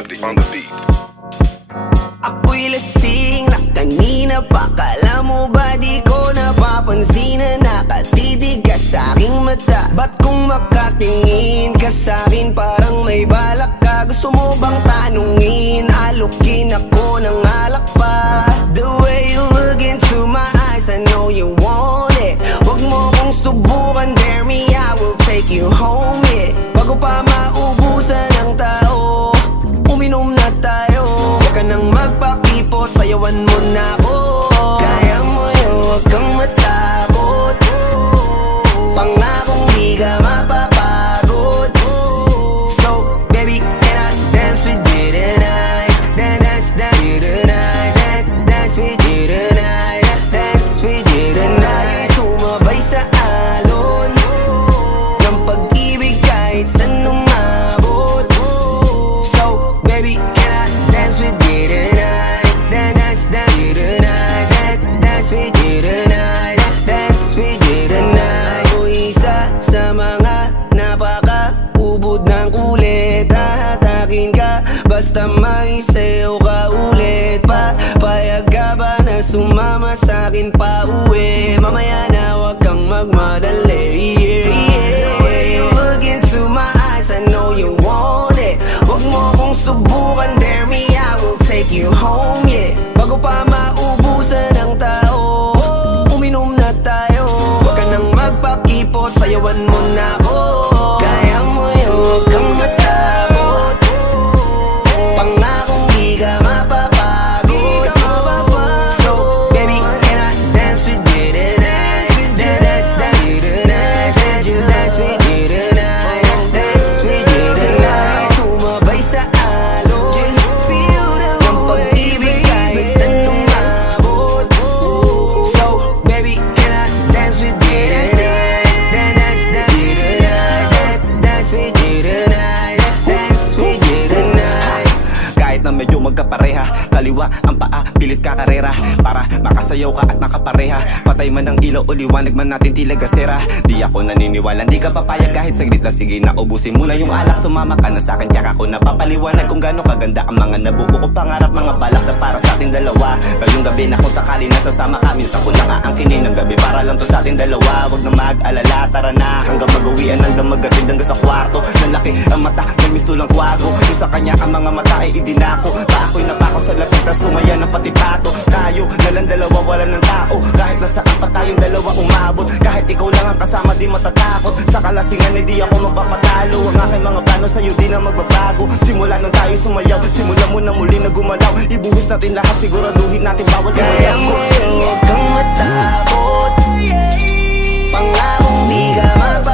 Liberty on the beat. Ako'y lasing na kanina pa. Kala mo ba di ko napapansin na nakatitig ka sa'king mata? Ba't kung makatingin ka sa'kin parang may balak ka? Gusto mo bang tanungin? Alukin ako ng alak pa. The way you look into my eyes, I know you want it. Huwag mo kong subukan, dare me, I will take you home, yeah. Bago pa maubusan ng tao, uminom na tayo. Huwag ka nang magpakipot, sayawan mo na ako. Kaya mo yun, huwag kang matakot. Pangakong di ka mapapagod. So, baby, can I dance with you tonight? Dance with you tonight. Dance with you tonight. Dance with you tonight. Sumabay sa alon ng pag-ibig kahit saan umabot. So, baby, can I dance with you tonight? Dance with you tonight. Dance with you tonight. Dance with you tonight. O isa sa mga napaka-ubod ng kulit. Hahatakin ka basta may sayo ka ulit pa. Payag ka ba na sumama sa'kin pa uwi? Mamaya na wag kang magmadali, yeah, yeah. The way you look into my eyes, I know you want it. Huwag mo kong subukan, dare me, I will take you home, yeah. Bago pa maubusan ng tao, uminom na tayo. Huwag ka nang magpakipot, sayawan mo na ako. Kaya mo yun, huwag kang matakot. Pangakong di ka mapapagod. So, baby, can I dance with you tonight? Dance with you tonight. Dance with you tonight. Dance with you tonight. Sumabay sa alon ng pag-ibig kahit saan umabot. So, baby, can I dance with you tonight? Dance with you tonight. Dance with you tonight. Dance with you tonight. Kahit na medyo magkapareha, kaliwa ang paa, pilit ka karera para makasayaw ka at makapareha. Patay man ang ilaw o liwanag man natin tila gasera. Di ako naniniwala, di ka papayag kahit saglit na. Sige na, ubusin mo na yung alak, sumama ka na sa'kin. Tsaka ko napapaliwanag kung gaano kaganda ang mga nabuo ko pangarap, mga balak na para sa ating dalawa. Ngayong gabi na kung sakali nasasama ka, minsan ko na nga ang kinin ng gabi para lang to sa ating dalawa. Huwag na mag-alala, tara na hanggang mag-uwian, hanggang magatid hanggang sa kwarto. Lalaki ang mata, may mistulang kwago. Yung sa kanya ang mga mata ay idinako. Pa ako'y napako sa lapit, tas tumaya ng pati pato. Tayo nalang dalawa, wala ng tao. Kahit nasaan pa tayong dalawa umabot. Kahit ikaw lang ang kasama, di matatakot. Sa kalasingan ay di ako magpapatalo. Ang aking mga plano sa'yo di na magbabago. Simula nung tayo sumayaw, simula mo na muli na gumalaw. Ibuhos natin lahat, siguraduhin natin bawat Kaya mo yun, huwag kang matakot. Pangakong di ka mapapagod.